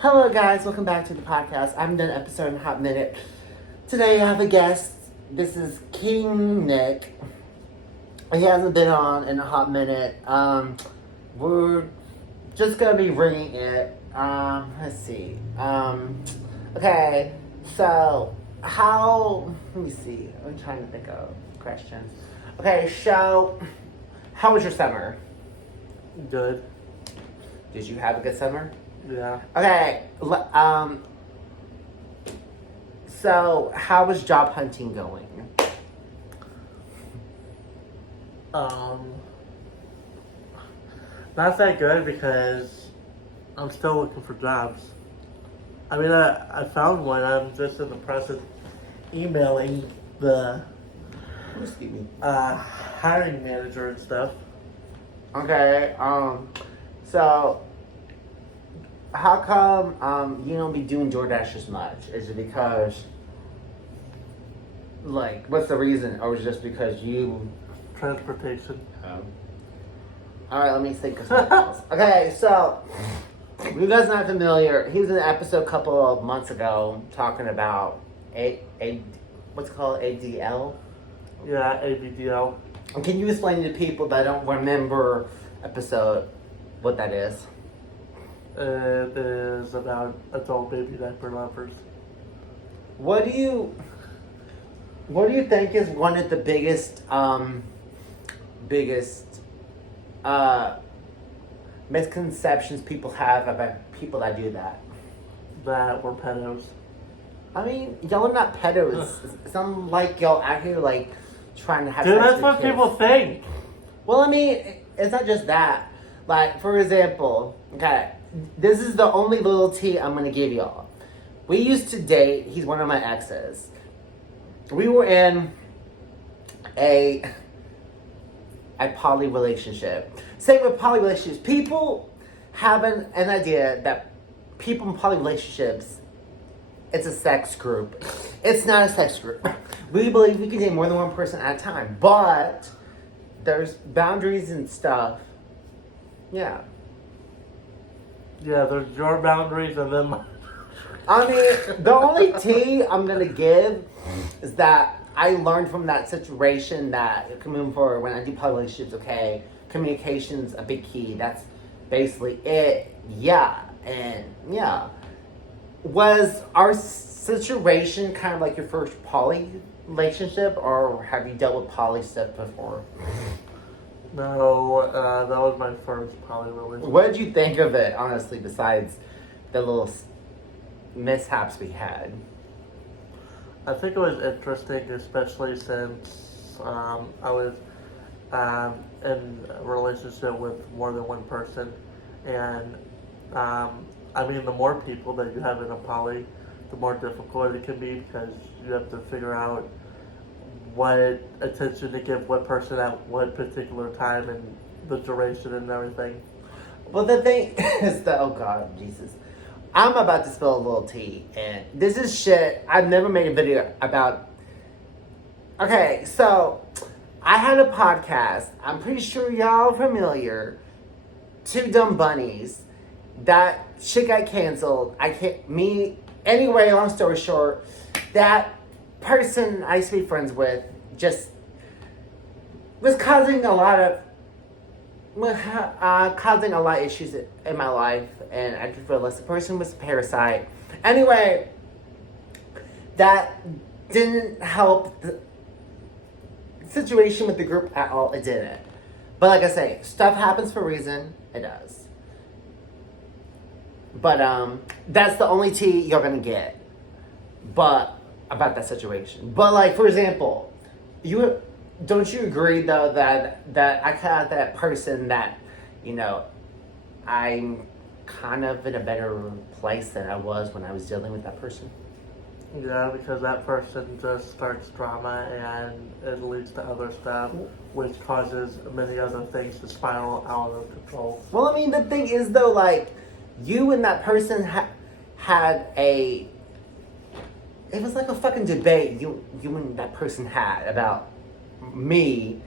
Hello, guys. Welcome back to the podcast. I haven't done an episode in a hot minute. Today, I have a guest. This is King Nick. He hasn't been on in a hot minute. We're just gonna be ringing it. Let's see. Okay. So, let me see. I'm trying to think of questions. Okay. So, how was your summer? Good. Did you have a good summer? Yeah. Okay. So, how was job hunting going? Not that good because I'm still looking for jobs. I mean, I found one. I'm just in the process of emailing the Excuse me. hiring manager and stuff. Okay. So, how come you don't be doing DoorDash as much? Is it because, like, what's the reason, or is it just because you? Transportation. All right, let me think of something else. Okay, so if you guys not familiar, he was in an episode a couple of months ago talking about what's it called, ADL. Yeah, ABDL. Can you explain to people that don't remember episode what that is? It is about adult baby diaper lovers. What do you think is one of the biggest misconceptions people have about people that do that? That were pedos. I mean, y'all are not pedos. It's not like y'all out here like trying to have Dude, sex that's with what kids. people think. Well, I mean, it's not just that. Like, for example, okay, this is the only little tea I'm gonna give y'all. We used to date. He's one of my exes. We were in a poly relationship. Same with poly relationships. People have an idea that people in poly relationships, it's a sex group. It's not a sex group. We believe we can date more than one person at a time, but there's boundaries and stuff. Yeah. Yeah, there's your boundaries and then mine. I mean, the only tea I'm gonna give is that I learned from that situation that moving forward, when I do public relationships, okay, communication's a big key. That's basically it. Yeah, and yeah. Was our situation kind of like your first poly relationship, or have you dealt with poly stuff before? No, that was my first poly relationship. What did you think of it, honestly, besides the little mishaps we had? I think it was interesting, especially since I was in a relationship with more than one person. And I mean, the more people that you have in a poly, the more difficult it can be because you have to figure out what attention to give what person at what particular time and the duration and everything. Well, the thing is that, oh God, Jesus. I'm about to spill a little tea, and this is shit I've never made a video about. Okay, so I had a podcast. I'm pretty sure y'all are familiar. Two Dumb Bunnies. That shit got canceled. Anyway, long story short, that person I used to be friends with just was causing a lot of issues in my life, and I could realize the person was a parasite. Anyway, that didn't help the situation with the group at all. It didn't. But like I say, stuff happens for a reason. It does. But that's the only tea you're gonna get. But about that situation. But like, for example, don't you agree though that I kind of that person that, you know, I'm kind of in a better place than I was when I was dealing with that person? Yeah, because that person just starts drama and it leads to other stuff, which causes many other things to spiral out of control. Well, I mean, the thing is though, like, you and that person had it was like a fucking debate you and that person had about me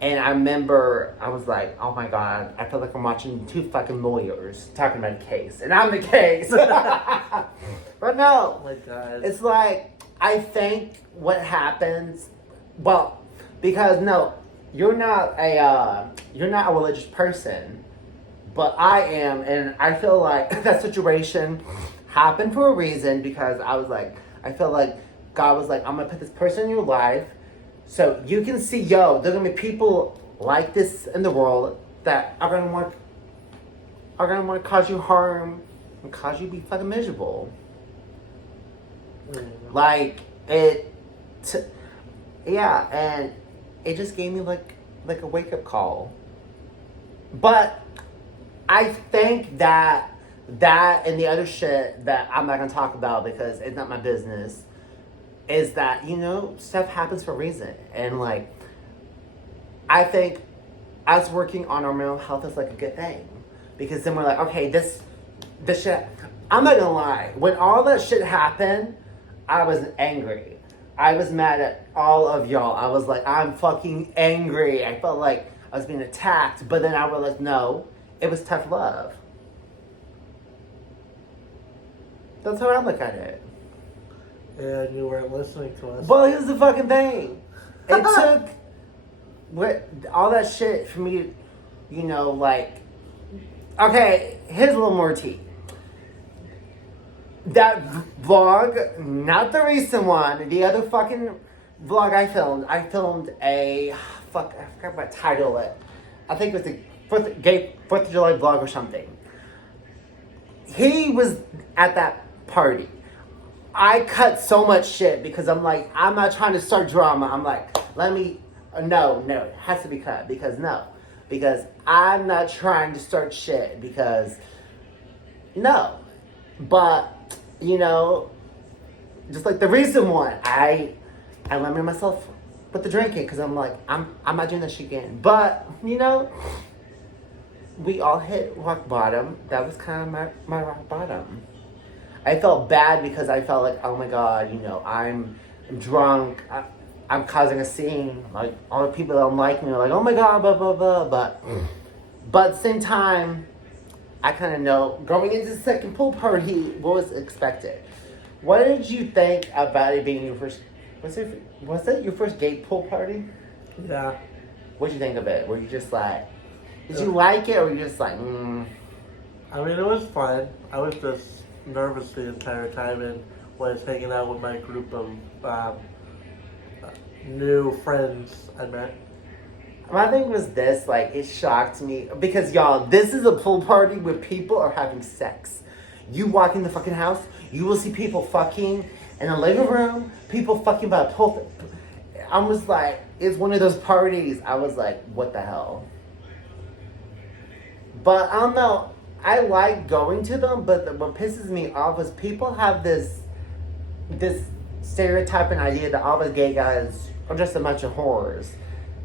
And I remember I was like, oh my God, I feel like I'm watching two fucking lawyers talking about a case. And I'm the case. But no. Oh my God. It's like, I think what happens, well, because no, you're not a religious person, but I am, and I feel like that situation happened for a reason because I feel like God was like, I'm gonna put this person in your life so you can see, there's gonna be people like this in the world that are gonna want to cause you harm and cause you to be fucking miserable. Like yeah, and it just gave me like a wake up call. But I think that and the other shit that I'm not gonna talk about because it's not my business is that stuff happens for a reason, and like I think us working on our mental health is like a good thing because then we're like, okay, this shit. I'm not gonna lie, when all that shit happened, I was angry. I was mad at all of y'all. I was like, I'm fucking angry. I felt like I was being attacked, but then I realized, no, it was tough love. That's how I look at it. And you weren't listening to us. Well, here's the fucking thing. It took all that shit for me to, like, okay, here's a little more tea. That vlog, not the recent one, the other fucking vlog I filmed a, fuck, I forgot what title it. I think it was the 4th of July vlog or something. He was at that party. I cut so much shit because I'm like, I'm not trying to start drama. I'm like, no, it has to be cut because I'm not trying to start shit because, no. But, just like the recent one, I limited myself with the drinking because I'm like, I'm not doing that shit again. But, we all hit rock bottom. That was kind of my rock bottom. I felt bad because I felt like, oh my God, I'm drunk. I'm causing a scene. Like, all the people that don't like me are like, oh my God, blah, blah, blah. But at the same time, I kind of know, going into the second pool party, what was expected. What did you think about it being your first, was it your first gay pool party? Yeah. What did you think of it? Were you just like, did you like it or were you just like, I mean, it was fun. I was just nervous the entire time and was hanging out with my group of new friends I met. My thing was this, like, it shocked me because, y'all, this is a pool party where people are having sex. You walk in the fucking house, you will see people fucking in the living room, people fucking by a pool. I was like, it's one of those parties. I was like, what the hell? But I don't know. I like going to them, but what pisses me off is people have this stereotype and idea that all the gay guys are just a bunch of whores.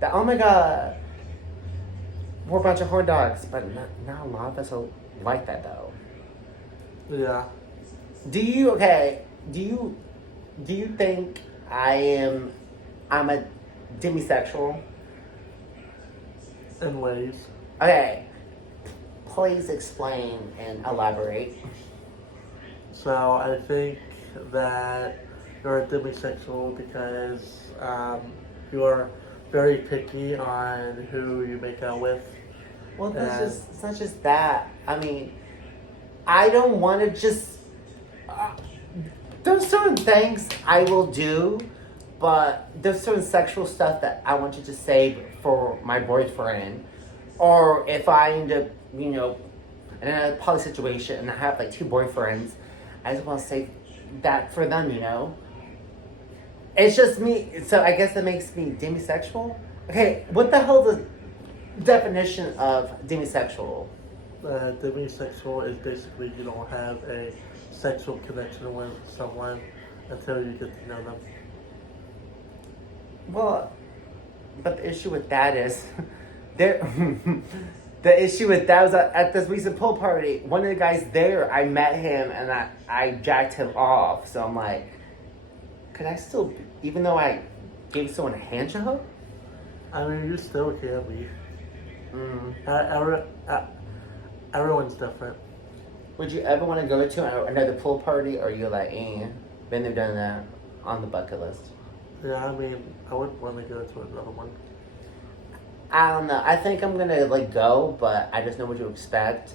That, oh my God, we're a bunch of whore dogs. But not a lot of us are like that, though. Yeah. Do you think I'm a demisexual? In ways. Okay. Please explain and elaborate. So I think that you're a demisexual because you're very picky on who you make out with. Well, it's not just that. I mean, I don't want to just. There's certain things I will do, but there's certain sexual stuff that I want to just save for my boyfriend. Or if I end up, in a poly situation and I have like 2 boyfriends, I just want to save that for them, It's just me, so I guess that makes me demisexual? Okay, what the hell is the definition of demisexual? Demisexual is basically you don't have a sexual connection with someone until you get to know them. Well, but the issue with that is, the issue with that was at this recent pool party, one of the guys there, I met him and I jacked him off, so I'm like, could I still, even though I gave someone a hand job? I mean, you still can be. Mm. Everyone's different. Would you ever want to go to another pool party, or you're like, been there, done that, on the bucket list? Yeah, I mean, I would want to go to another one. I don't know. I think I'm gonna like go, but I just know what to expect,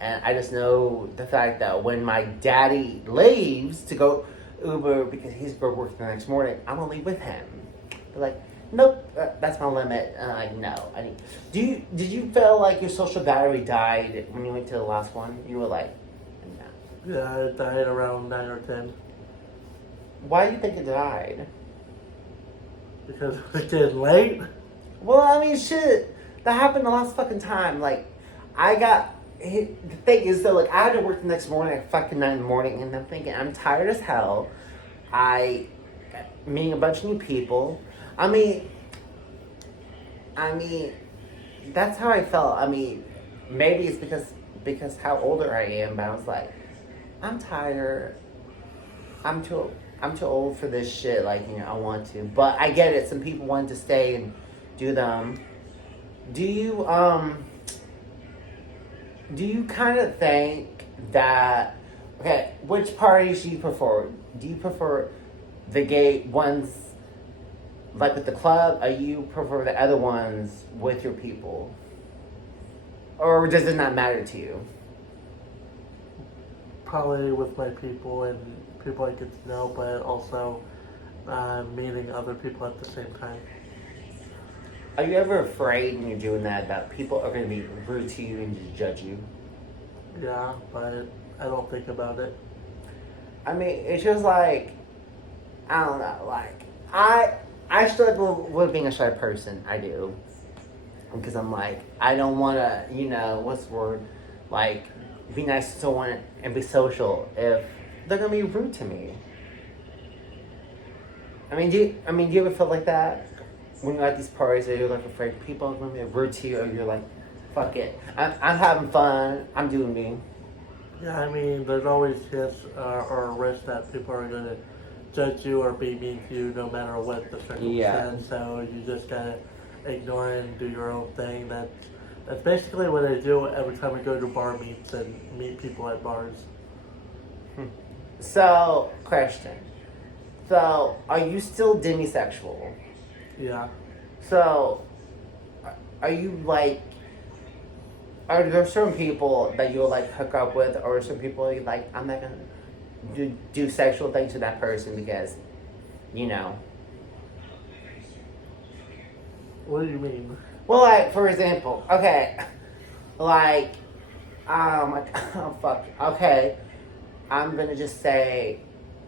and I just know the fact that when my daddy leaves to go Uber because he's going to work the next morning, I'm gonna leave with him. They're like, nope, that's my limit. No, I need. Did you feel like your social battery died when you went to the last one? You were like, no. Yeah, it died around 9 or 10 Why do you think it died? because it was getting late. Well, I mean, shit, that happened the last fucking time. Like, the thing is though, like, I had to work the next morning at fucking 9 in the morning, and I'm thinking, I'm tired as hell. Meeting a bunch of new people. I mean, that's how I felt. I mean, maybe it's because how older I am, but I was like, I'm tired. I'm too old for this shit. Like, I want to, but I get it. Some people want to stay and do them. Do you kind of think that, okay, which parties do you prefer? Do you prefer the gay ones like with the club, or you prefer the other ones with your people? Or does it not matter to you? Probably with my people and people I get to know, but also meeting other people at the same time. Are you ever afraid when you're doing that people are going to be rude to you and just judge you? Yeah, but I don't think about it. I mean, it's just like, I don't know, like, I struggle with being a shy person. I do. Because I'm like, I don't want to, what's the word? Like, be nice to someone and be social if they're going to be rude to me. I mean, do you ever feel like that? When you're at these parties, that you're like afraid people are going to be rude to you, or you're like, fuck it, I'm having fun, I'm doing me. Yeah, I mean, there's always chance or a risk that people are going to judge you or be mean to you no matter what the circumstance. Yeah. So you just gotta ignore it and do your own thing. That's basically what I do every time I go to bar meets and meet people at bars. So, question. So, are you still demisexual? Yeah. So, are you like, are there certain people that you'll like hook up with, or some people you like, I'm not gonna do sexual things to that person because, What do you mean? Well, like, for example, okay, like, oh fuck, okay, I'm gonna just say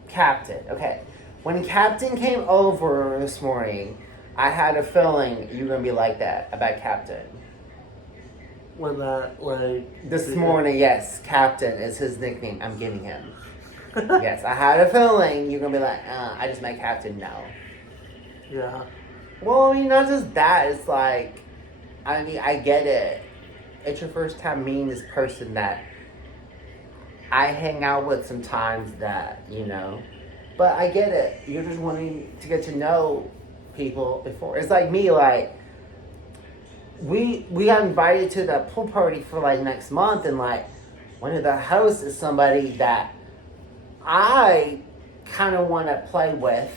Captain, okay. When Captain came over this morning, I had a feeling you were gonna be like that about Captain. When that, like... This morning, yes, Captain is his nickname I'm giving him. Yes, I had a feeling you're gonna be like, I just met Captain, no. Yeah. Well, I mean, not just that, it's like, I mean, I get it. It's your first time meeting this person that I hang out with sometimes that, but I get it. You're just wanting to get to know people before. It's like me, like, we got invited to the pool party for like next month, and like one of the hosts is somebody that I kind of want to play with,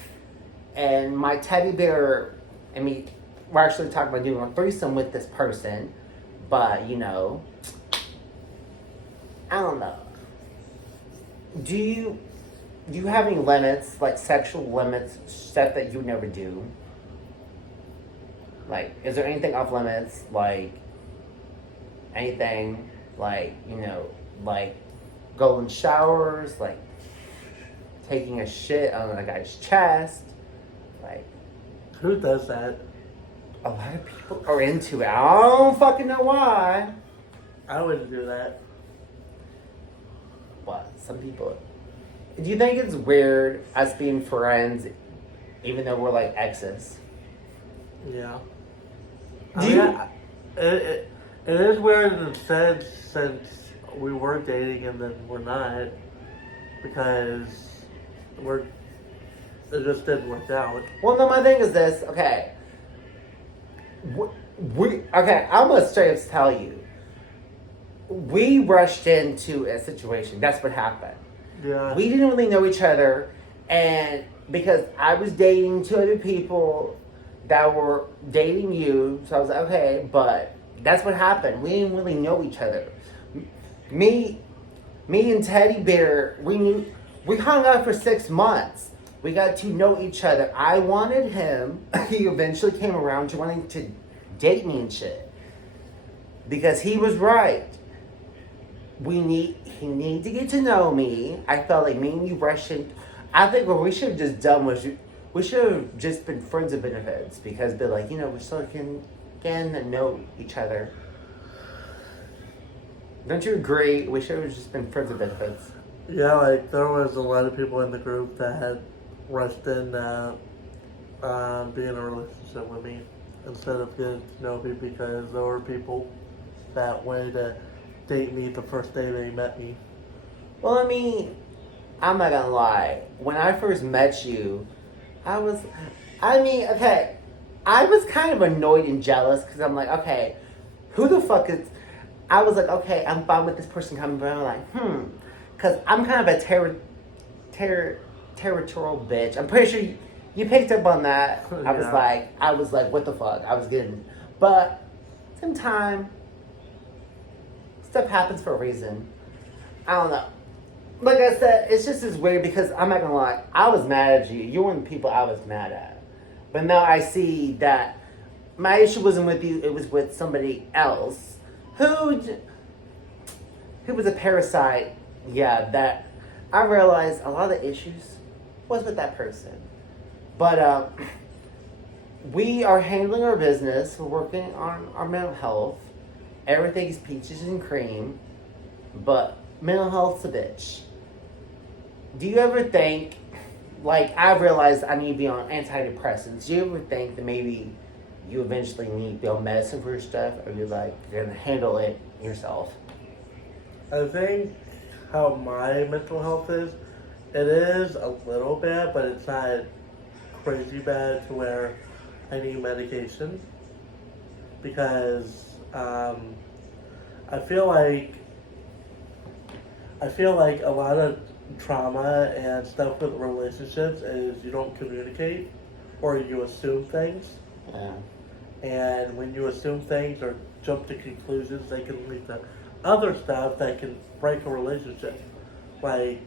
and my teddy bear, I mean, we're actually talking about doing a threesome with this person, but I don't know. Do you have any limits, like sexual limits, stuff that you would never do? Like, is there anything off limits? Like, anything, like, like golden showers, like taking a shit on a guy's chest, like. Who does that? A lot of people are into it. I don't fucking know why. I wouldn't do that. But some people. Do you think it's weird us being friends, even though we're like exes? Yeah. It is weird in a sense since we were dating and then we're not, because it just didn't work out. Well, no, my thing is this. Okay. Okay, I'm gonna straight up tell you. We rushed into a situation. That's what happened. Yeah. We didn't really know each other, and because I was dating two other people that were dating you, so I was like, okay, but that's what happened. We didn't really know each other. Me, me and Teddy Bear, we hung out for 6 months. We got to know each other. I wanted him. He eventually came around to wanting to date me and shit because he was right. He need to get to know me. I felt like me and you rushing. I think what we should have just done was we should have just been friends of benefits because they're like, we're still getting to know each other. Don't you agree? We should have just been friends of benefits. Yeah, like there was a lot of people in the group that had rushed in being in a relationship with me instead of getting to know me because there were people that wanted to date me the first day they met me. Well, I mean, I'm not gonna lie. When I first met you, I was kind of annoyed and jealous because I'm like, okay, who the fuck is. I was like, okay, I'm fine with this person coming, but I'm like, because I'm kind of a territorial bitch. I'm pretty sure you picked up on that. Yeah. I was like, what the fuck? I was getting, but same time, stuff happens for a reason. I don't know. Like I said, it's just as weird because I'm not gonna lie. I was mad at you. You were the people I was mad at, but now I see that my issue wasn't with you. It was with somebody else who was a parasite. Yeah, that I realized a lot of the issues was with that person. But we are handling our business. We're working on our mental health. Everything's peaches and cream, but mental health's a bitch. Do you ever think, like, I realized I need to be on antidepressants. Do you ever think that maybe you eventually need to be on medicine for your stuff, or you're gonna handle it yourself? I think how my mental health is, it is a little bad, but it's not crazy bad to where I need medication because I feel like a lot of trauma and stuff with relationships is you don't communicate or you assume things. Yeah. And when you assume things or jump to conclusions, they can lead to other stuff that can break a relationship. Like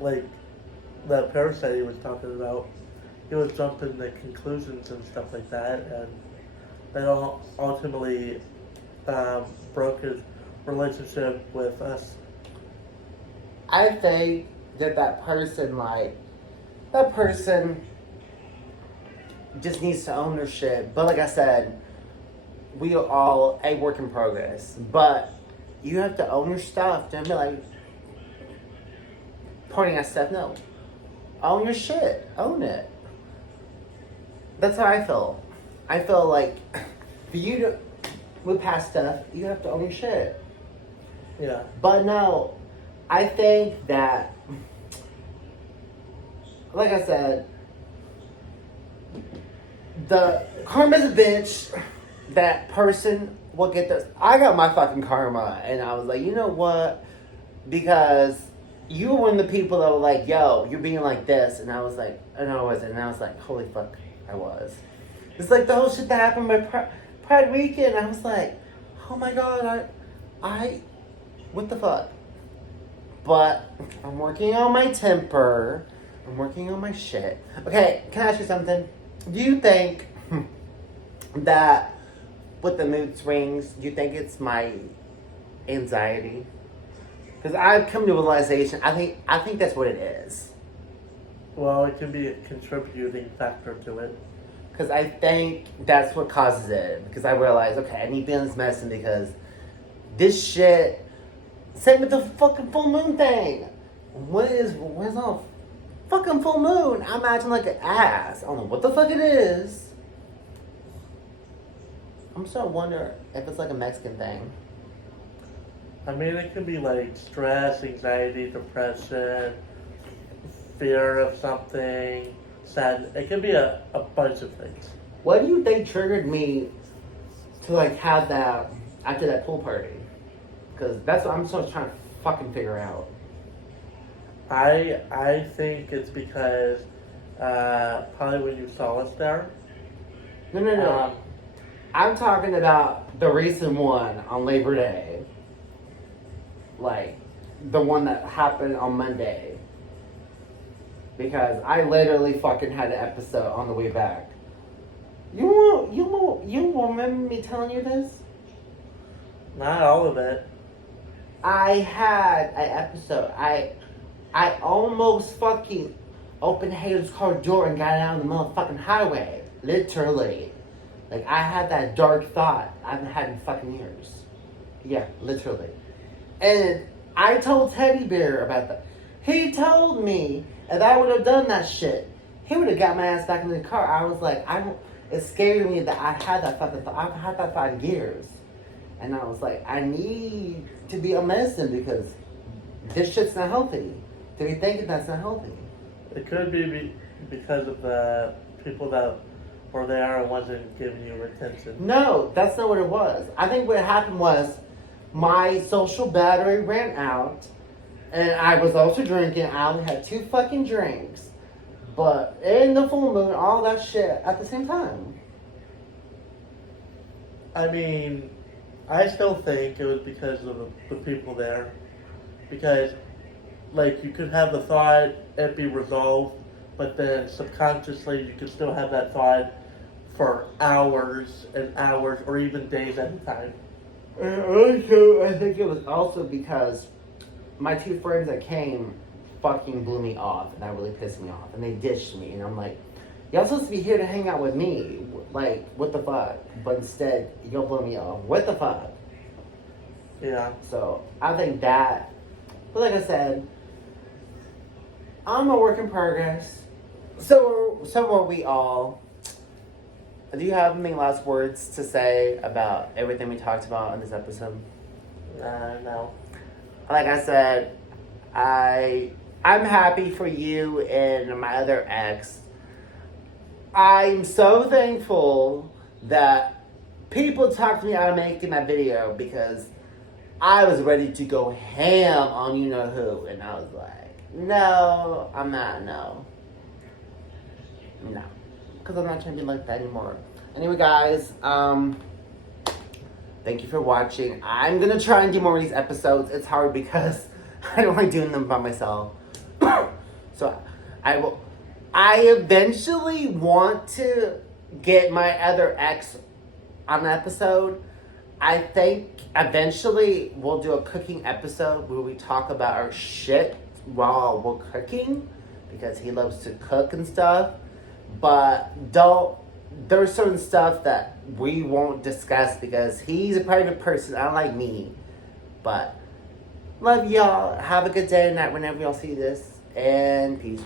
the parasite he was talking about, he was jumping to conclusions and stuff like that, and that ultimately broke his relationship with us. I think that person just needs to own their shit. But like I said, we are all a work in progress. But you have to own your stuff. Don't be like pointing at stuff. No. Own your shit. Own it. That's how I feel. I feel like for you to move past stuff, you have to own your shit. Yeah. But no, I think that, like I said, the karma's a bitch. That person will get this. I got my fucking karma, and I was like, you know what? Because you were one of the people that were like, yo, you're being like this, and I was like, and I wasn't, and I was like, holy fuck, I was. It's like the whole shit that happened by Pride weekend. I was like, oh my god, I, what the fuck? But I'm working on my temper. I'm working on my shit. Okay, can I ask you something? Do you think that with the mood swings, do you think it's my anxiety? Because I've come to a realization, I think that's what it is. Well, it can be a contributing factor to it. Because I think that's what causes it. Because I realized, okay, I need to be on this medicine because this shit. Same with the fucking full moon thing. When's on fucking full moon? I'm acting like an ass. I don't know what the fuck it is. I'm starting to wonder if it's like a Mexican thing. I mean, it can be like stress, anxiety, depression, fear of something, sadness. It can be a bunch of things. What do you think triggered me to like have that after that pool party? Because that's what I'm sort of trying to fucking figure out. I think it's because probably when you saw us there. No. I'm talking about the recent one on Labor Day. Like, the one that happened on Monday. Because I literally fucking had an episode on the way back. You remember me telling you this? Not all of it. I had an episode. I almost fucking opened Hayden's car door and got out on the motherfucking highway. Literally. Like, I had that dark thought I haven't had in fucking years. Yeah, literally. And I told Teddy Bear about that. He told me if I would have done that shit, he would have got my ass back in the car. I was like, it scared me that I had that fucking thought. I've had that thought in years. And I was like, I need to be on medicine because this shit's not healthy. To be thinking that's not healthy. It could be because of the people that were there and wasn't giving you attention. No, that's not what it was. I think what happened was my social battery ran out, and I was also drinking. I only had 2 fucking drinks, but in the full moon, all that shit at the same time. I mean, I still think it was because of the people there. Because, like, you could have the thought, it be resolved, but then subconsciously you could still have that thought for hours and hours or even days at a time. And also, I think it was also because my 2 friends that came fucking blew me off, and that really pissed me off. And they ditched me, and I'm like, y'all supposed to be here to hang out with me. Like, what the fuck? But instead, y'all blow me off. What the fuck? Yeah. So, I think that, but like I said, I'm a work in progress. So are we all. Do you have any last words to say about everything we talked about in this episode? No. Like I said, I'm happy for you and my other ex. I'm so thankful that people talked me out of making that video because I was ready to go ham on you know who, and I was like, no, I'm not, no, because I'm not trying to be like that anymore. Anyway, guys, thank you for watching. I'm gonna try and do more of these episodes. It's hard because I don't like doing them by myself. So I eventually want to get my other ex on an episode. I think eventually we'll do a cooking episode where we talk about our shit while we're cooking because he loves to cook and stuff. But there's certain stuff that we won't discuss because he's a private person, unlike me. But love y'all. Have a good day and night whenever y'all see this. And peace.